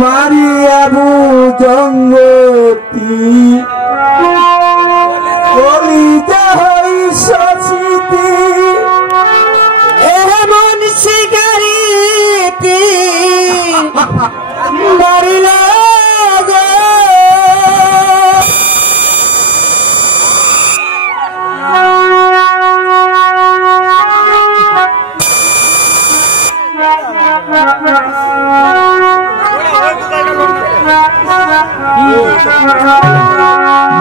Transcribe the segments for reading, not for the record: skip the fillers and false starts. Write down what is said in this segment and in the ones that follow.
মারিয়াবু জঙ্গতি কলিজা হই শশিতি এমন শিকারিতি মরিলা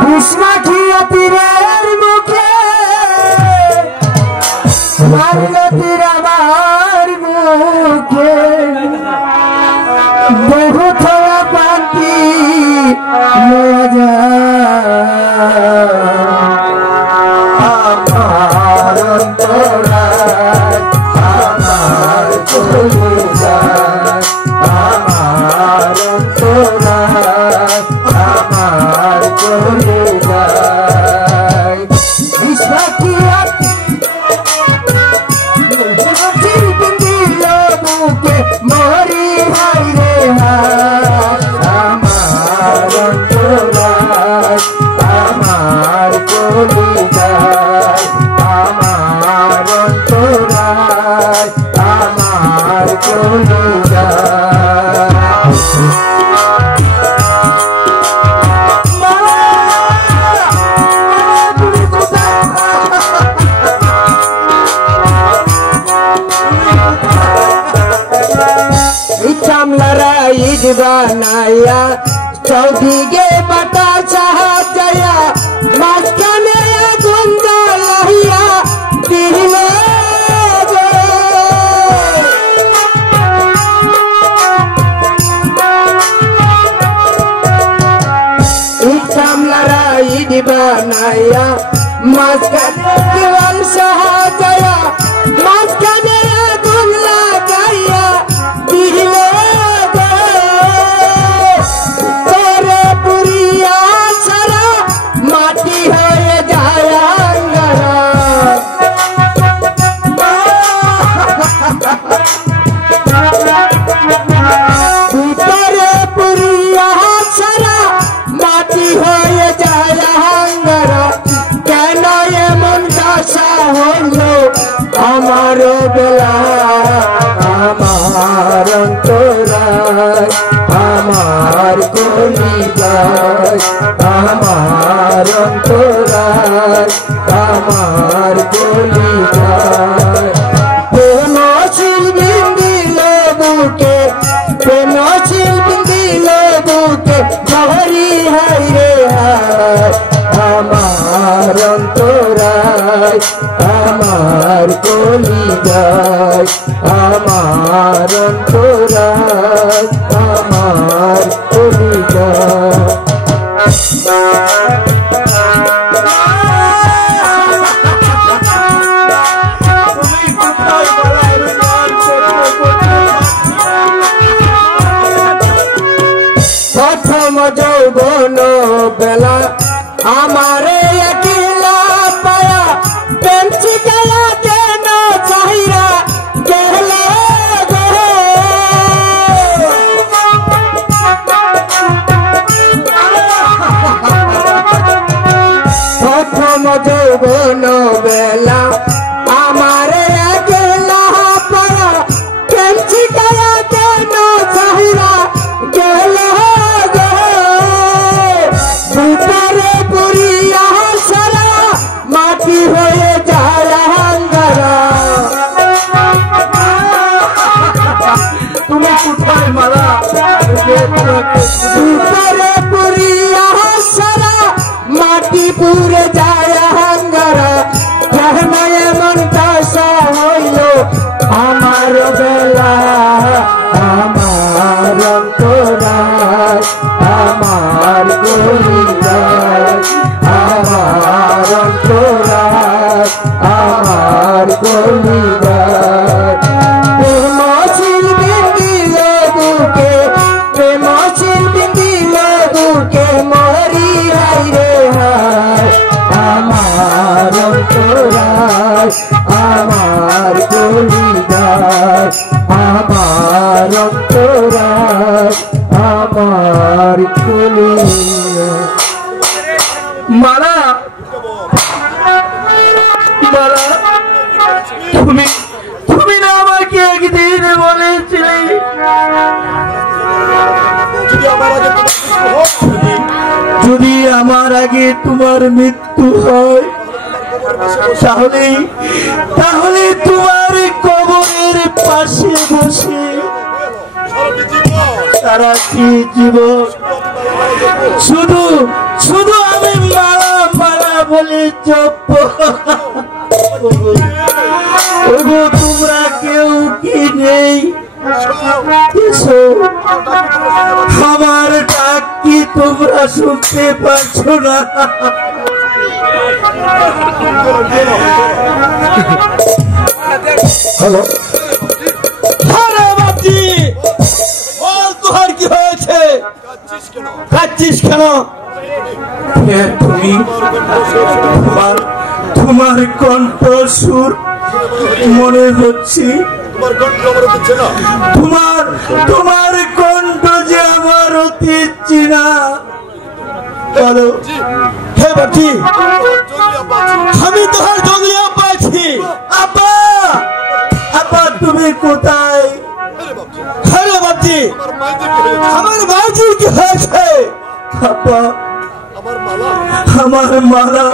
বিষ্ণাখিয়া তীরের মুখে মারিল তীর আমার মুখে বহু থয়া পাতি আমার অন্তরায় আমার কলিজায় আমার অন্তরায় আমার কলিজায় বিষ্ণাখিয়া দিল বুকে মরি হাই রে আমার অন্তরায় আমার কলিজায় আমার অন্তরায় আমার কলিজায় ঈদ বানায়া চৌদিকে বাটা সাহায্যা মাঝখানে গন্ধ লাহিয়া দিল ইসলামলারা ঈদ বানায়া মাঝখানে দেওয়াল সাহায্যা মাঝখানে আগুন লাগাইয়া দিল মাটি হয়ে যায় ভিতরে পুরিয়া ছাড়া মাটি হয়ে যায় হাঙ্গারা কেন এমন দশা হইল আমার বেলা আমার অন্তরায় আমার কলিজায় আমার অন্তরায় আমার কলিজায় প্রেম শিল্পী দিল বুকে প্রেম শিল্পী দিল বুকে ভরি হাই রে আমার অন্তরায় আমার কলিজায় আমার অন্তরায় আমার কলিজায় প্রথম যৌবন বেলা আমার একলা পায়া পেন্সি গলা কেন চাহিরা গেলা প্রথম যৌবন বেলা আমার একলা পায়া পেন্সি গলা কেন চাহিরা গেলা ভিতরে পুরিয়া সারা মাটি হয়ে যায় হাঙ্গারা তুমি কোথায় মারা ভিতরে পুরিয়া সারা মাটি পুরে যায় হাঙ্গারা কেন এমন দশা হইল আমার বেলা আমার অন্তরায় আমার কলিজায় আমার অন্তরায় আমার কলিজায় প্রেম শিল্পী দিল বুকে প্রেম শিল্পী দিল বুকে মরি হাই রে আমার অন্তরায় অন্তরায় আমার খুলিয়া। মালা মালা তুমি না আমাকে একদিন বলেছিলে যদি আমার আগে তোমার মৃত্যু হয় তাহলে তোমার কবরের পাশে বসে সারা জীবন শুধু শুধু আমি মালা মালা বলে জপ। তোমরা কেউ কি নেই? আমার ডাক কি তোমরা শুনতে পাচ্ছো না? হ্যালো বাপজি, বল তোর কি হয়েছে? কাঁদছিস কেন? তুমি তোমার কণ্ঠ সুর মনে হচ্ছে তোমার কণ্ঠ যে আমার অতি চেনা। বলো হে বাপজি, আমি তোমার জঙ্গলিয়া পাচ্ছি। আব্বা আব্বা তুমি কোথায়? হ্যালো বাপজি, আমার মাঝির কি হয়েছে? আব্বা আমার মালা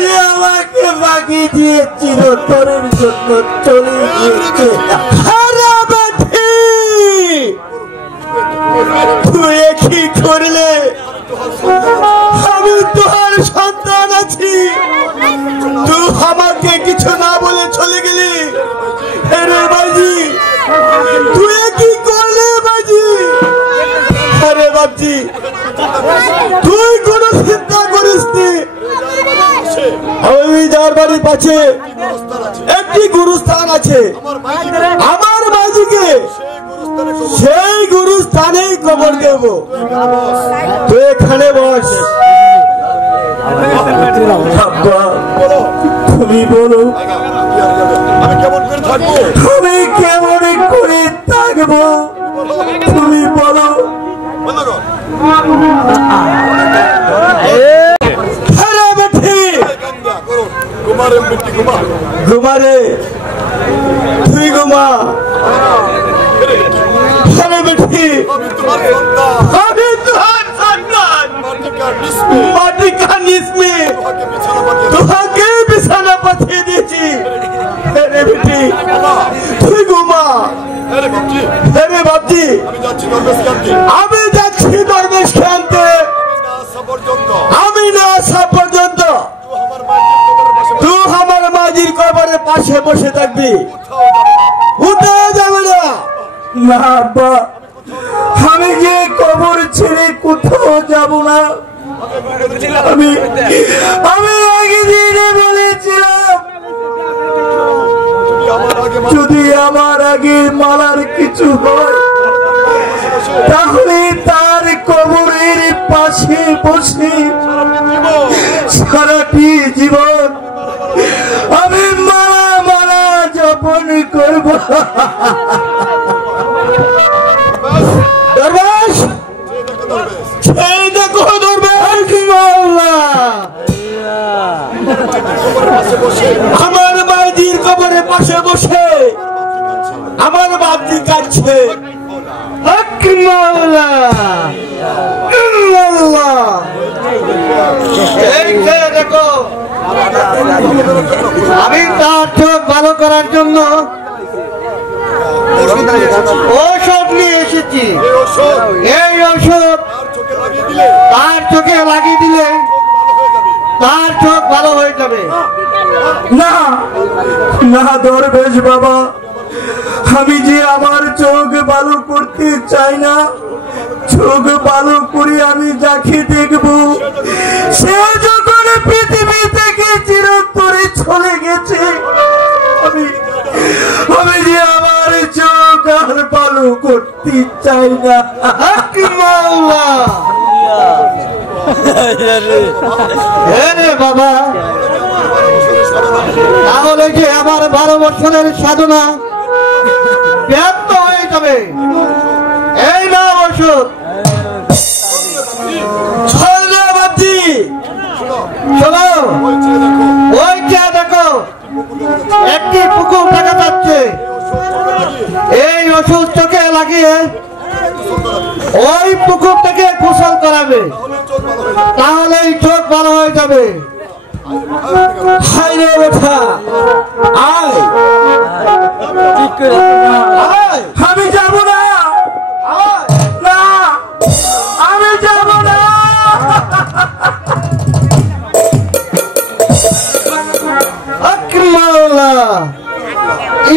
যে আমাকে বাকি দিয়েছিল তোরের জন্য চলে গিয়েছে। তুই কি করলে? আমি তোর সন্তান আছি, তুই আমাকে কিছু না বলে চলে গেলি। আরে বাজি, তুই কি করলে বাজি? আরে বাবজি, তুই কোনো চিন্তা করিস নি। ওই যার বাড়ির পাশে একটি গুরুস্থান আছে, আমার বাজিকে সেই গুরুস্থানেই কবর দেব। তুই এখানে বস। তুমি বলো আমি কেমন করে থাকবো? তুমি বলো। ঘুমারে তুই ঘুমা। বেঠি আমি তোমার সন্তান, মাটি কা নিসমে তোকে বিছানা পাঠিয়ে দিয়েছি। বেঠি তুই ঘুমা। আরে বাপজি, আমি যাচ্ছি দরবেশ আনতে। আমি না আসা পর্যন্ত তুই আমার মাঝির কবরের পাশে বসে থাকবি, কোথাও যাবে না। না আব্বা, আমি যে কবর ছেড়ে কোথাও যাব না। আমি আগে দিনে বলেছিলাম যদি আমার আগে মালার কিছু হয় তাহলে তার কবরের পাশে বসে সারাটি জীবন আমি মালা মালা যাপন করব। দরবেশ, সেই দেখো দরবেশ, আমার মাঝির কবরের পাশে বসে আমার বাপজি কাঁদছে। দেখো, আমি তার চোখ ভালো করার জন্য ঔষধ নিয়ে এসেছি। এই ঔষধ তার চোখে লাগিয়ে দিলে তার চোখ ভালো হয়ে যাবে। না না দরবেশ বাবা, আমি যে আমার চোখ ভালো করতে চাই না। চোখ ভালো করে আমি যাকে দেখব সে যখন পৃথিবী থেকে চিরতরে চলে গেছে, আমি যে আমার চোখ আর ভালো করতে চাই না। বাবা, তাহলে যে আমার 12 বছরের সাধনা ব্যর্থ হবে। এই না ওষুধ। শোনো, ওইটা দেখো, একটি পুকুর দেখা যাচ্ছে। এই ওষুধ চোখে লাগিয়ে ওই পুকুর থেকে গোসল করাবে, তাহলেই চোখ ভালো হয়ে যাবে। হায়রে বেটা, আয়। আমি যাব না, না আমি যাব না। আকমাল্লাহ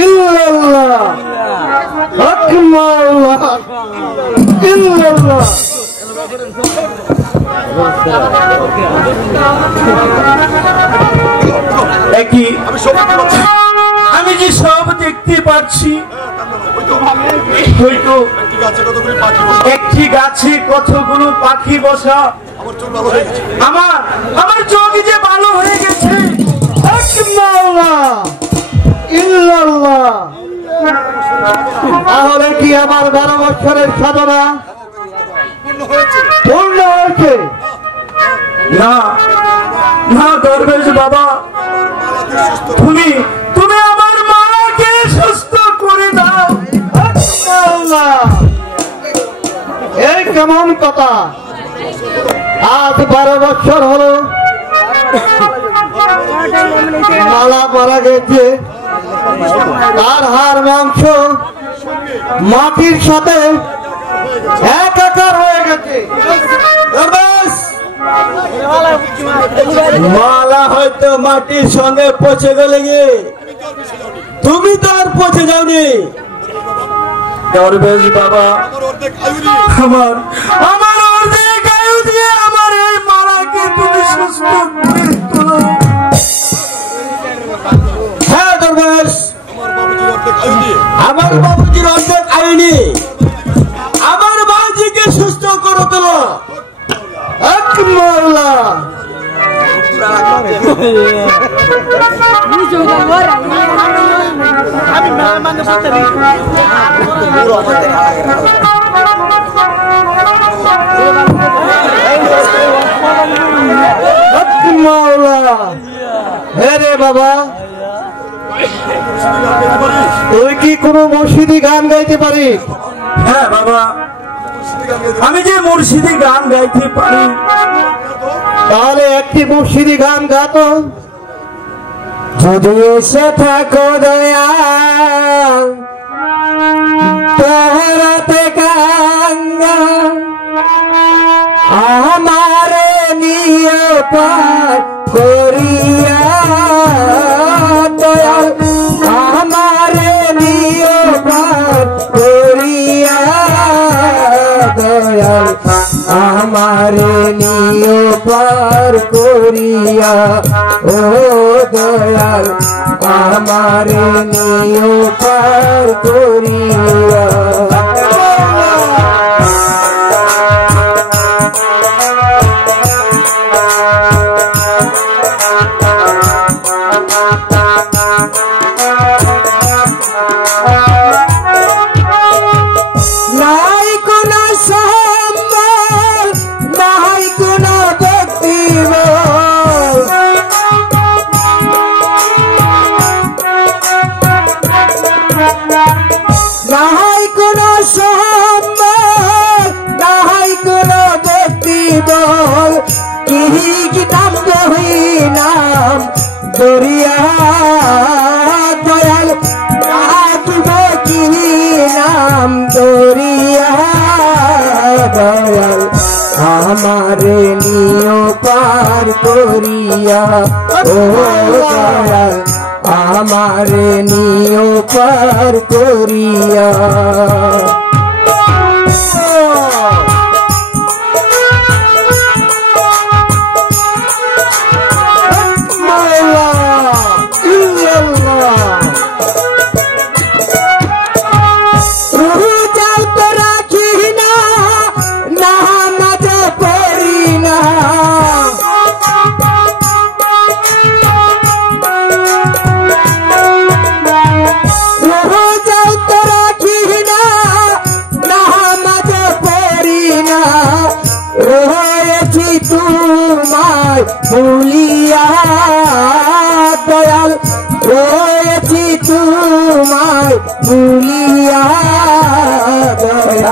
ইল্লাল্লাহ, আকমাল্লাহ ইল্লাল্লাহ। আমি যে সব দেখতে পাচ্ছি, একটি গাছে কতগুলো পাখি বসা। আমার চোখ যে ভালো হয়ে গেছে। তাহলে কি আমার 12 বছরের সাধনা পূর্ণ হয়েছে? না না দরবেশ বাবা, তুমি আমার মাকে সুস্থ করে দাও। এই কেমন কথা? আজ 12 বছর হলো মালা মারা গেছে, তার হাড় মাংস মাটির সাথে একাকার হয়ে গেছে। মালা হয়তো মাটির সঙ্গে পচে গেলে গিয়ে, তুমি তো আর পচে যাওনি। দরবেশ বাবা, আমার অর্ধেক আয়ু দিয়ে আমার এই মালাকে তুমি সুস্থ করে তোলো। হ্যাঁ দরবেশ, আমার বাবুজির অর্ধেক আয়ু নিয়ে আমার বাবুজিকে সুস্থ করে তোলো। আকমাল্লাহ। হে বাবা, তুই কি কোনো মুর্শিদি গান গাইতে পারিস? হ্যাঁ বাবা, আমি যে মুর্শিদি গান গাইতে পারি। তাহলে একটি মুর্শিদি গান গাতো। যদি এসে থাকো দয়া তোহরাতে গঙ্গা, আমারে নিয়ে পার করিয়া দয়াল, আমারে নিয়ে পার করিয়া দয়াল, আমারে নিয়ে পার করিয়া। ও দয়াল, আমারে নিয়ে পার করিয়া। দরিয়া দয়াল, রাখবে কি নাম দরিয়া দয়াল, আমারে নিয়ে পার করিয়া। ও দয়াল, আমারে নিয়ে পার করিয়া।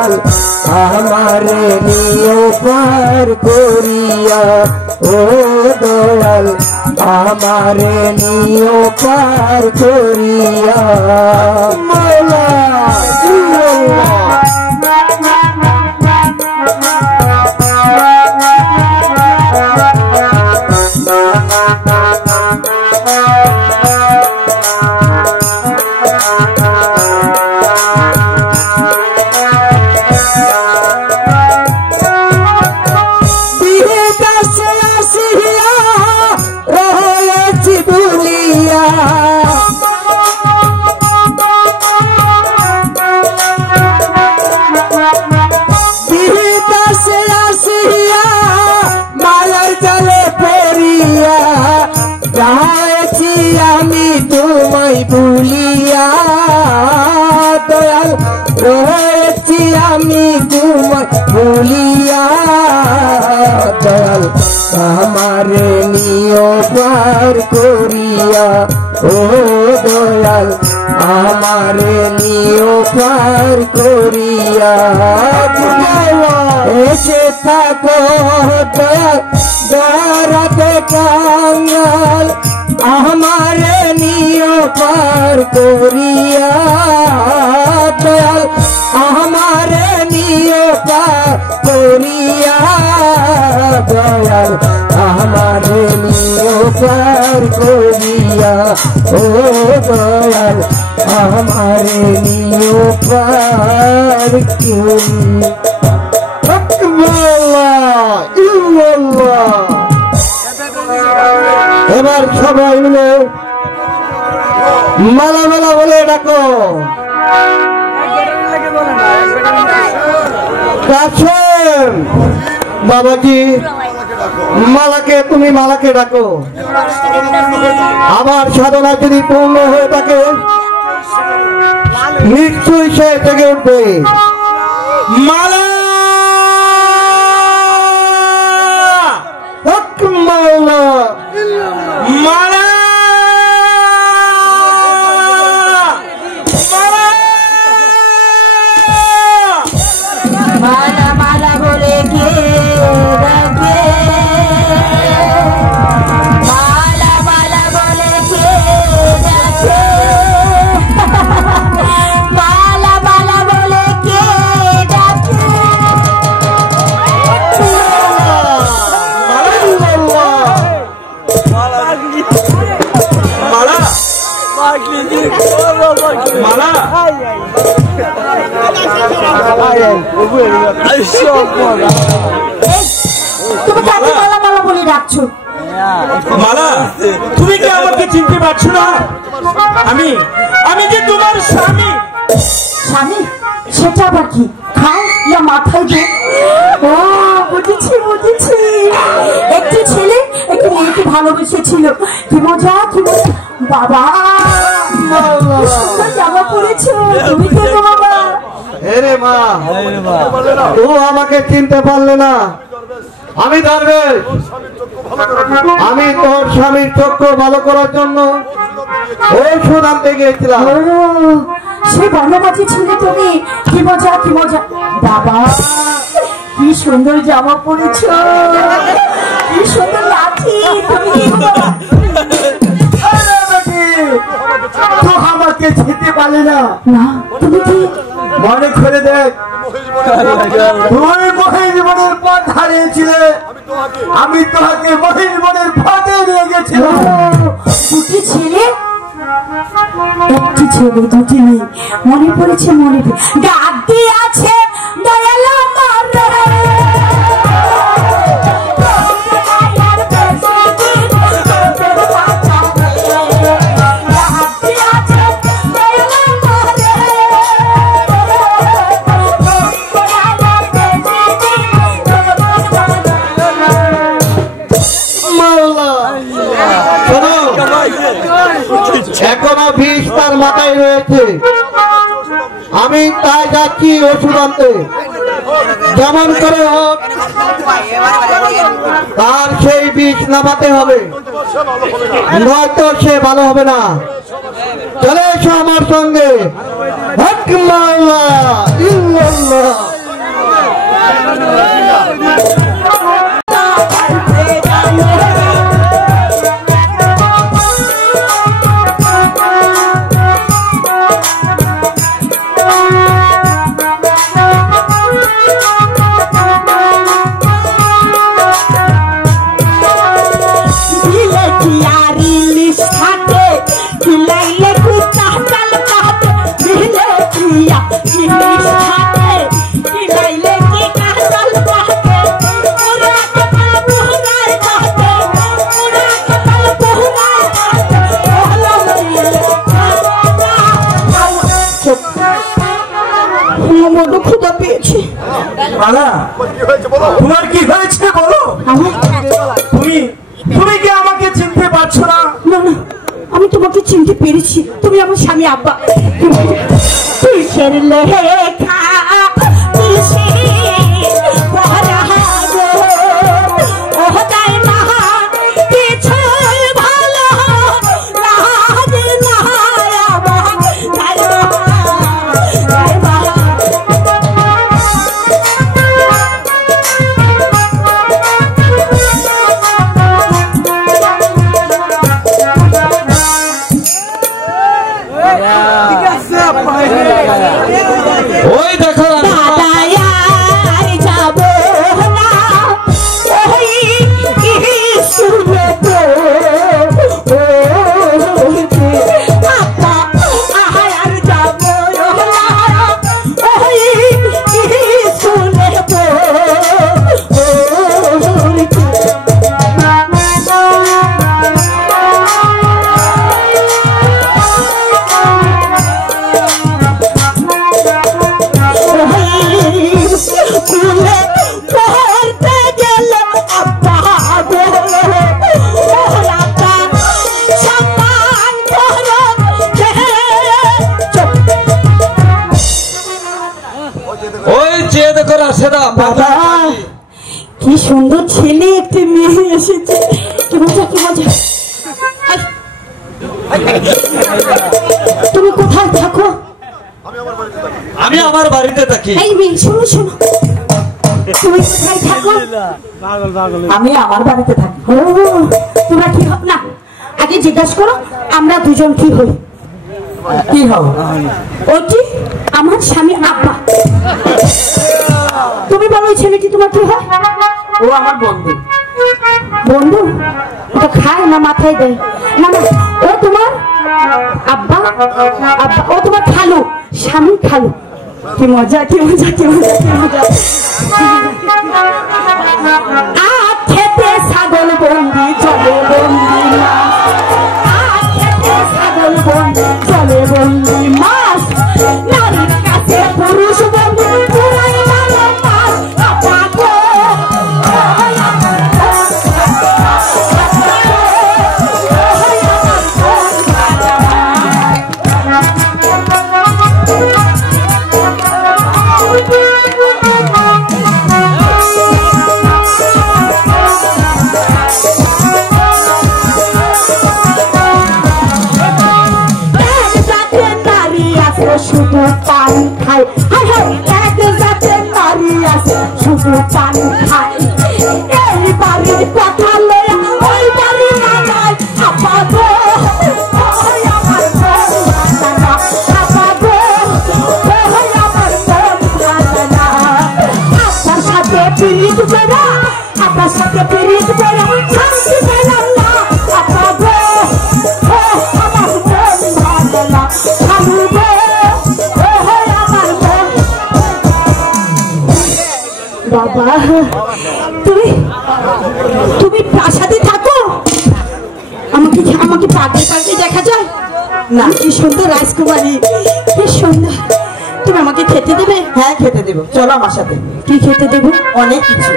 দয়াল আমারে নিও পার করিয়া ও দয়াল আমারে নিও পার করিয়া মাওলা আমি তোমায় ভুলিয়া দয়াল রয়েছি আমি তোমায় ভুলিয়া দয়াল আমারে নিও পার করিয়া ও দয়াল আমারে নিও পার করিয়া এসে থাকো দয়াল দয়াতে কাঙ্গাল আমারে নিও পার করিয়া দয়াল আমারে নিও পার করিয়া দয়াল আমারে নিও পার করিয়া ও দয়াল আমারে নিও পার করিয়া এবার সবাই মিলে মালা মালা বলে ডাকো কাছেম বাবাজি মালাকে তুমি মালাকে ডাকো আবার সাধনা যদি পূর্ণ হয়ে থাকে নিশ্চয়ই সে জেগে উঠবে মালা মাওলা মালা মালা মালা বলে কে ডাকে মালা মালা বলে কে ডাকে মালা মালা বলে কে ডাকে মালা তুমি কাকে মালা মালা বলে ডাকছো মালা তুমি কি আমাকে চিনতে পারছো না আমি আমি যে তোমার স্বামী স্বামী সেটা আবার কি খাও না মাথায় দে ও বুঝেছি বুঝেছি একটি ছেলে একটি মেয়েকে ভালোবেসেছিল কি মজা বাবা জামা পড়েছো তুমি কে গো বাবা এরে মা ও আমাকে চিনতে পারলে না আমি দরবেশ আমি তোর স্বামীর চক্ষু ভালো করার জন্য ঔষধ আনতে গিয়েছিলাম সে ভালোবাসি ছিল তুমি কি মজা বাবা কি সুন্দর জামা পরেছো কি সুন্দর লাঠি তুমি কি গো বাবা তো আমাকে চিনতে পারলে না না তুমি কি মনে করে দেখ তুমি মহির পথ হারিয়েছিলে আমি তোমাকে মহির পথে নিয়ে গেছিলাম দুটি ছেলে একটি ছেলে দুটি মেয়ে মনে পড়েছে ডাক দিয়ে আছে দয়াল আমার এখনো বিষ তার মাথায় রয়েছে আমি তাই যাচ্ছি ওষুধ আনতে যেমন করে হোক তার সেই বিষ নামাতে হবে নয়তো সে ভালো হবে না চলে এসো আমার সঙ্গে হক মাওলা ইল্লাল্লাহ তোমার কি হয়েছে বলো? তুমি কি আমাকে চিনতে পারছো না? না না, আমি তোমাকে চিনতে পেরেছি। তুমি আমার স্বামী আব্বা। কিসের লেখা কি সুন্দর ছেলে, একটি মেয়ে এসেছে। কি মজা, কি মজা। তুমি কোথায় থাকো? আমি আমার বাড়িতে থাকি। এই মেয়ে, শোনো শোনো, তুমি কোথায় থাকো? আমি আমার বাড়িতে থাকি। ও, তোমরা কি হও না? আগে জিজ্ঞাসা করো আমরা দুজন কি হই। কি হও? ওটি আমার স্বামী আব্বা। তুমি বলো ওই ছেলেটি তোমার কি হয়? ও আমার বন্ধু। বন্ধু? ওটা খায় না মাথায় দেয়? না না, ও তোমার আব্বা। আব্বা ও তোমার খালু, স্বামী খালু। কি মজা, কি মজা, কি মজা, কি মজা। খেতে ছাগল বন্দি চলে বন্দি মাছ, খেতে ছাগল বন্দি চলে বন্দি মাছ, নারীর কাছে পুরুষ বন্দি পুরাই ভালো মাছ। আপা গো শুধু পান খায়, হায় হায় এক জাতের নারী আছে শুধু পান খায়। এই বাড়ির কথা লয়া ওই বাড়ি না যায়। আপা গো ওই আমার বন্ধনা, আপা গো ওই আমার বন্ধনা। আপনার সাথে পিরিত করা, আপনার সাথে পিরিত করা শান্তি পেলাম না। আপা গো ও আমার বন্ধনা, খালু গো বাবা। তুমি প্রাসাদে থাকো? আমাকে আমাকে পাগল পাগল দেখা যায় না? কি সুন্দর রাজকুমারী, কি সুন্দর। তুমি আমাকে খেতে দেবে? হ্যাঁ খেতে দেবো, চলো আমার সাথে। কি খেতে দেবো? অনেক কিছু,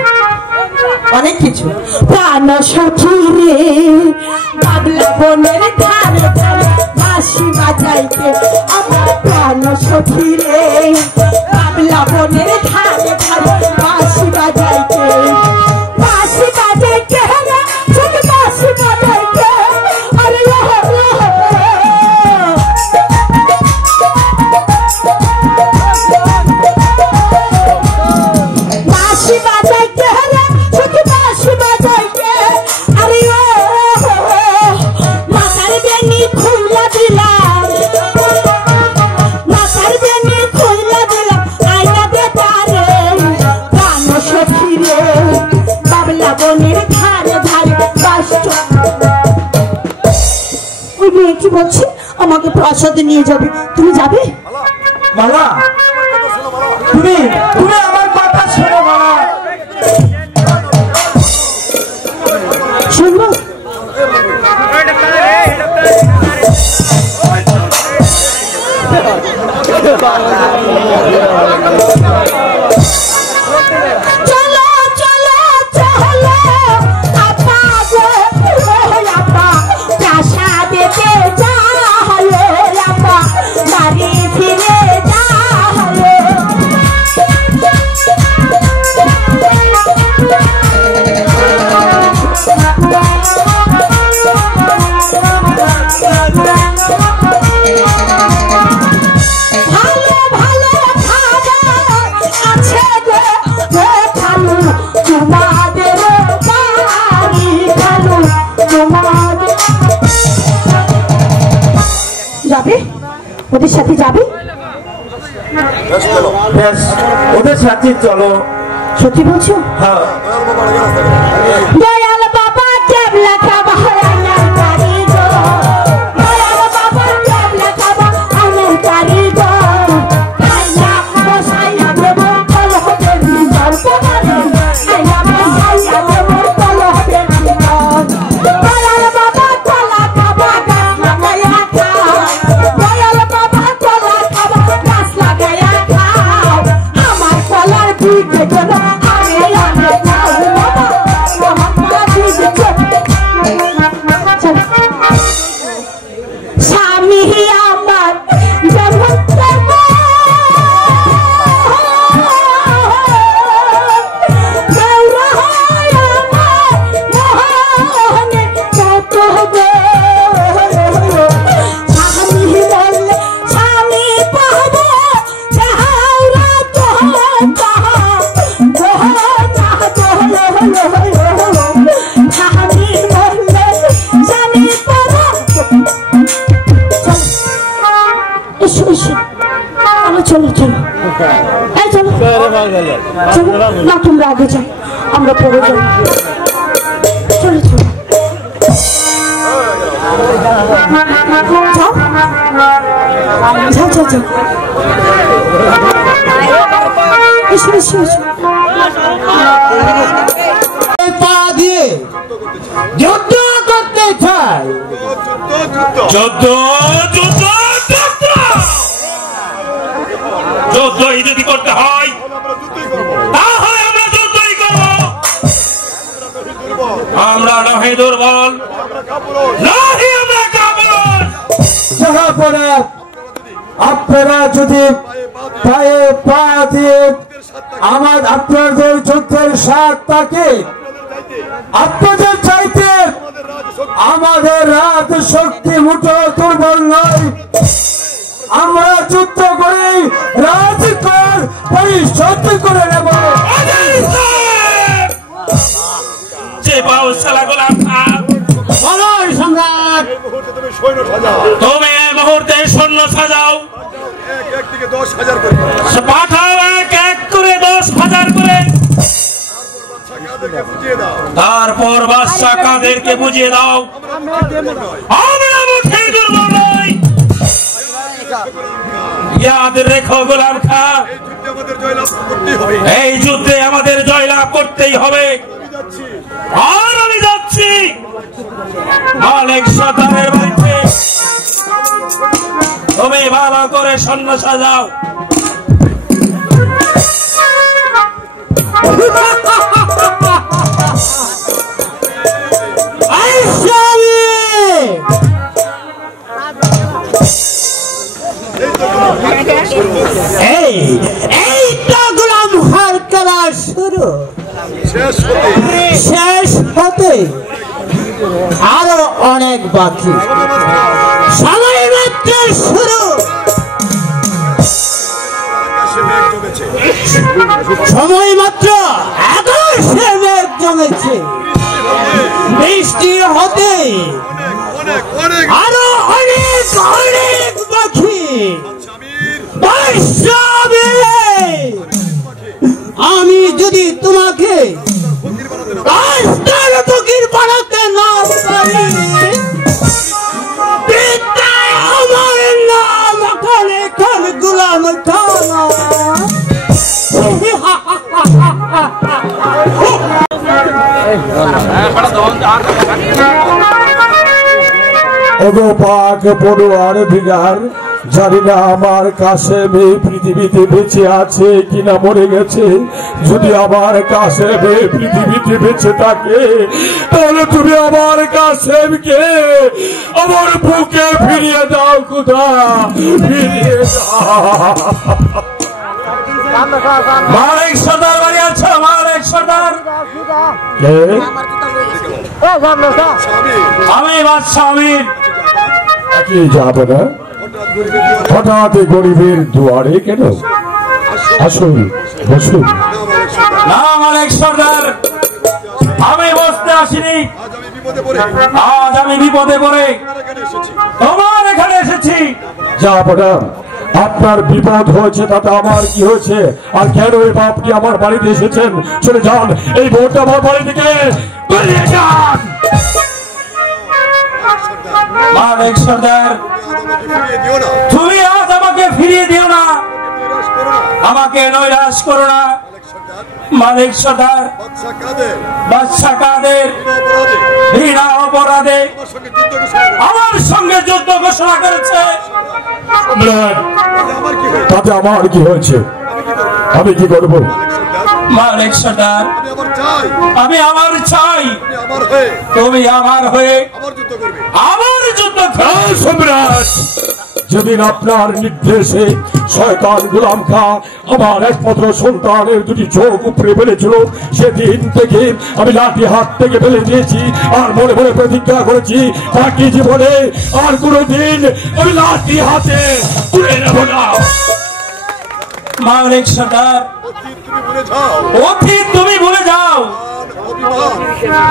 অনেক কিছু। প্রাণ সখী রে বাবলা বনের ধারে ধারে বাঁশি বাজাইতে, আমার প্রাণ সখী রে বাবলা বনের ধারে ধারে বাঁশি বাজাইতে, বাঁশি বাজাইতে না শুধু বাঁশি বাজাইতে। আরে বলছি আমাকে প্রাসাদে নিয়ে যাবে, তুমি যাবে? মালা, তুমি তুমি আমার কথা শোনো মালা। শুনবো? যাবে? ওদের সাথে যাবে? বেশ, ওদের সাথে চলো। সত্যি বলছো? হ্যাঁ। দয়াল বাবা কেবলা খাবা আমার কারিগর, দয়াল বাবা কেবলা খাবা আমার কারিগর, আইয়া বসাইয়া দেব কলহ দেবী গর্বমানে, আইয়া বসাইয়া দেব কলহ দেবী গর্ব। দয়াল বাবা কলা খাবা গাছ লাগাইয়া খাও, দয়াল বাবা কলা খাবা গাছ লাগাইয়া খাও, আমার কলার বীজে যেন স্বামী আমার যেমন চলো চলো, এই চলো চলো না, তোমরা আগে যাও, আমরা পরে যাই। চলো চলো, যাও যাও যাও যাও, এসো এসো এসো। পা দিয়ে যুদ্ধ করতে চাই। যুদ্ধ যুদ্ধ যুদ্ধই যদি করতে হয় তাহলে আমরা যুদ্ধই করব। আমরা নহে দুর্বল, নহে আমরা কাপুরুষ। যাহা পরে আপনারা যদি পায়ে পা দিয়ে আপনাদের যুদ্ধের স্বাদ থাকে, আপনাদের চাইতে আমাদের রাত শক্তি মুঠো দুর্বল নয়। আমরা যুদ্ধ করে রাজকর পরিশোধ করে নেব। যে বাউসালা গোলাম খান, সম্রাট, তুমি এই মুহূর্তে সৈন্য সাজাও, পাঠাও এক এক করে 10,000 করে। তারপর বাদশা কাদেরকে বুঝিয়ে দাও আমরা মুঠে দুর্বল নই। ইয়াদ রেখো গোলাম খান, এই যুদ্ধে আমাদের জয়লাভ করতেই হবে। আর আমি যাচ্ছি মালিক সর্দারের বাড়িতে, তুমি ভালো করে সৈন্য সাজাও। এই তো গোলাম হার করা শুরু, শেষ হতে আরো অনেক বাকি, সময় মাত্র শুরু, সময় মাত্র আকাশে মেঘ জমেছে, বৃষ্টি হতে আরো অনেক অনেক বাকি। আমি যদি তোমাকে ফকির বানাতে না পারি, ওগো পাক পড়ুয়ার দিগার, জানি না আমার কাছে মেয়ে পৃথিবীতে বেঁচে আছে কিনা মরে গেছে। যদি আমার কাছে মেয়ে পৃথিবীতে বেঁচে থাকে, তাহলে তুমি আমার কাছেমকে আমার বুকে ফিরিয়ে দাও খোদা, ফিরিয়ে দাও। মালিক সর্দার বাড়ি আছে, মালিক সর্দার। আমি বাদশাহ আমির। কি যাবে না হঠাৎ গরিবের দুয়ারে কেন? আসুন বসুন। না মালিক সর্দার, আমি বসতে আসিনি। আজ আমি বিপদে পড়ে তোমার এখানে এসেছি। যা বড়া, আপনার বিপদ হয়েছে তাতে আমার কি হয়েছে? আর কেন এই বাপটি আমার বাড়িতে এসেছেন? চলে যান, এই ভোটটা আমার বাড়ি থেকে বেরিয়ে যান। মালিক সর্দার, তুমি আজ আমাকে ফিরিয়ে দিও না, আমাকে নৈরাশ করো না। মালিক সর্দার, বাদশা কাদের বিনা অপরাধে আমার সঙ্গে যুদ্ধ ঘোষণা করেছে। তাতে আমার কি হয়েছে? আমি কি করব? মালিক সর্দার, আমি আমার চাই তুমি আমার হয়ে আমার যুদ্ধ করো। সম্রাট, যেদিন আপনার নির্দেশে শয়তান গোলাম খা আমার একমাত্র সন্তানের দুটি চোখ উপরে ফেলেছিল, সেদিন থেকে আমি লাঠি হাত থেকে ফেলে দিয়েছি। আর মনে মনে প্রতিজ্ঞা করেছি, বাকি জীবনে আর কোনোদিন আমি লাঠি হাতে তুলে নেব না। মালিক সর্দার, অতীত তুমি ভুলে যাও।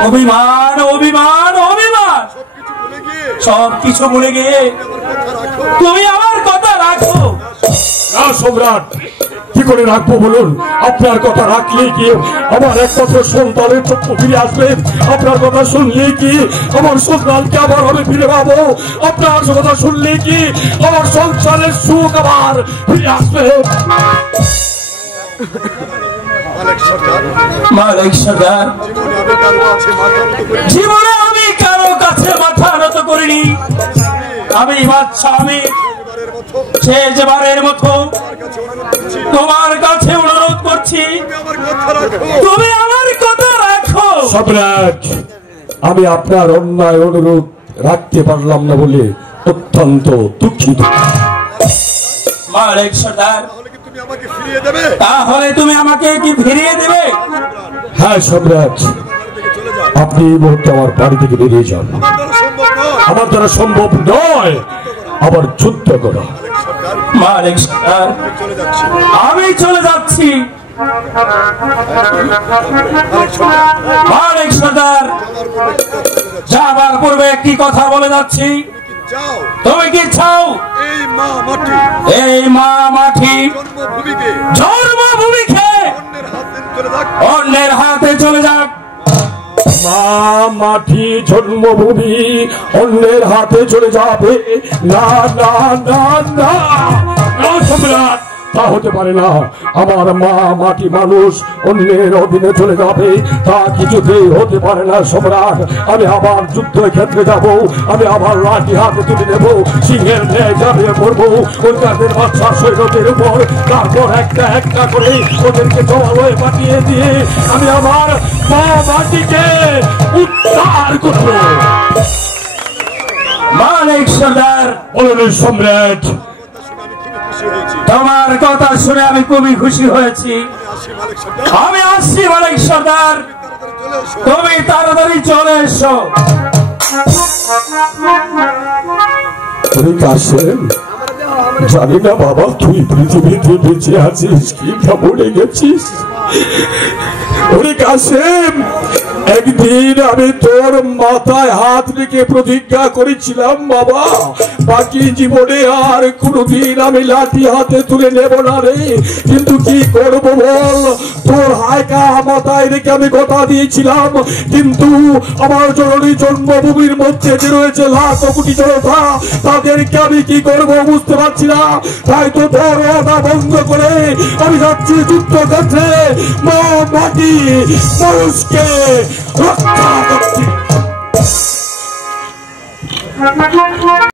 অভিমান অভিমান অভিমান সব কিছু ভুলে গিয়ে তুমি আমার কথা রাখো। না সম্রাট, কি করে রাখবো বলুন? আপনার কথা রাখলে কি আমার একমাত্র সন্তানের চক্ষু ফিরে আসবে? আপনার কথা শুনলে কি আমার সন্তানকে আবার আমি ফিরে পাবো? আপনার কথা শুনলে কি আমার সংসারের সুখ আবার ফিরে আসবে? মালিক সর্দার, জীবনে আমি কারো কাছে মাথা নত করিনি। আমি বাদশা আমির শেষবারের মতো তোমার কাছে অনুরোধ করছি, তুমি আমার কথা রাখো। সম্রাট, আমি আপনার অন্যায় অনুরোধ রাখতে পারলাম না বলে অত্যন্ত দুঃখিত। মালিক সর্দার, তাহলে তুমি আমাকে কি ফিরিয়ে দেবে? হ্যাঁ সম্রাট, আপনি এই মুহূর্তে আমার বাড়ি থেকে বেরিয়ে যান। আমার দ্বারা সম্ভব নয় আবার যুদ্ধ করা। মালিক সর্দার, আমি চলে যাচ্ছি। মালিক সর্দার, যাবার পূর্বে একটি কথা বলে যাচ্ছি। তুমি কি চাও এই মা মাটি জন্মভূমিকে অন্যের হাতে চলে যাক? মা মাটি জন্মভূমি অন্যের হাতে চলে যাবে? না না না না, সম্রাট, তা হতে পারে না। আমার মা মাটি মানুষ অন্যের অধীনে চলে যাবে, তা কিছুতেই হতে পারে না সম্রাট। আমি আবার যুদ্ধক্ষেত্রে যাব, আমি আবার লাঠি হাতে তুলে নেব, সিংহের ন্যায় ঝাঁপিয়ে পড়বো ওই তাদের বাচ্চা সৈন্যদের উপর। তারপর একটা একটা করে ওদেরকে জবাবে পাঠিয়ে দিয়ে আমি আমার মা মাটিকে উদ্ধার করবো। মালিক সর্দার, বলুন সম্রাট। তোমার কথা শুনে আমি খুবই খুশি হয়েছি। আমি আসছি মালিক সর্দার, তুমি তাড়াতাড়ি চলে এসো। জানি না বাবা, তুই পৃথিবীতে বেঁচে আছিস কি না মরে গেছিস। ওরে কাসেম, একদিন আমি তোর মাথায় হাত রেখে প্রতিজ্ঞা করেছিলাম বাবা, বাকি জীবনে আর কোনদিন আমি লাঠি হাতে তুলে নেব না রে। কিন্তু কি করবো বল, তোর হায়কা মাথায় রেখে আমি কথা দিয়েছিলাম। কিন্তু আমার জননী জন্মভূমির মধ্যে যে রয়েছে লাখ কোটি জনতা, তাদেরকে আমি কি করবো বুঝতে পারছি না। তাই তো তোর কথা বন্ধ করে আমি যাচ্ছি যুদ্ধক্ষেত্রে মা মাটি মানুষকে রক্ষা করছি।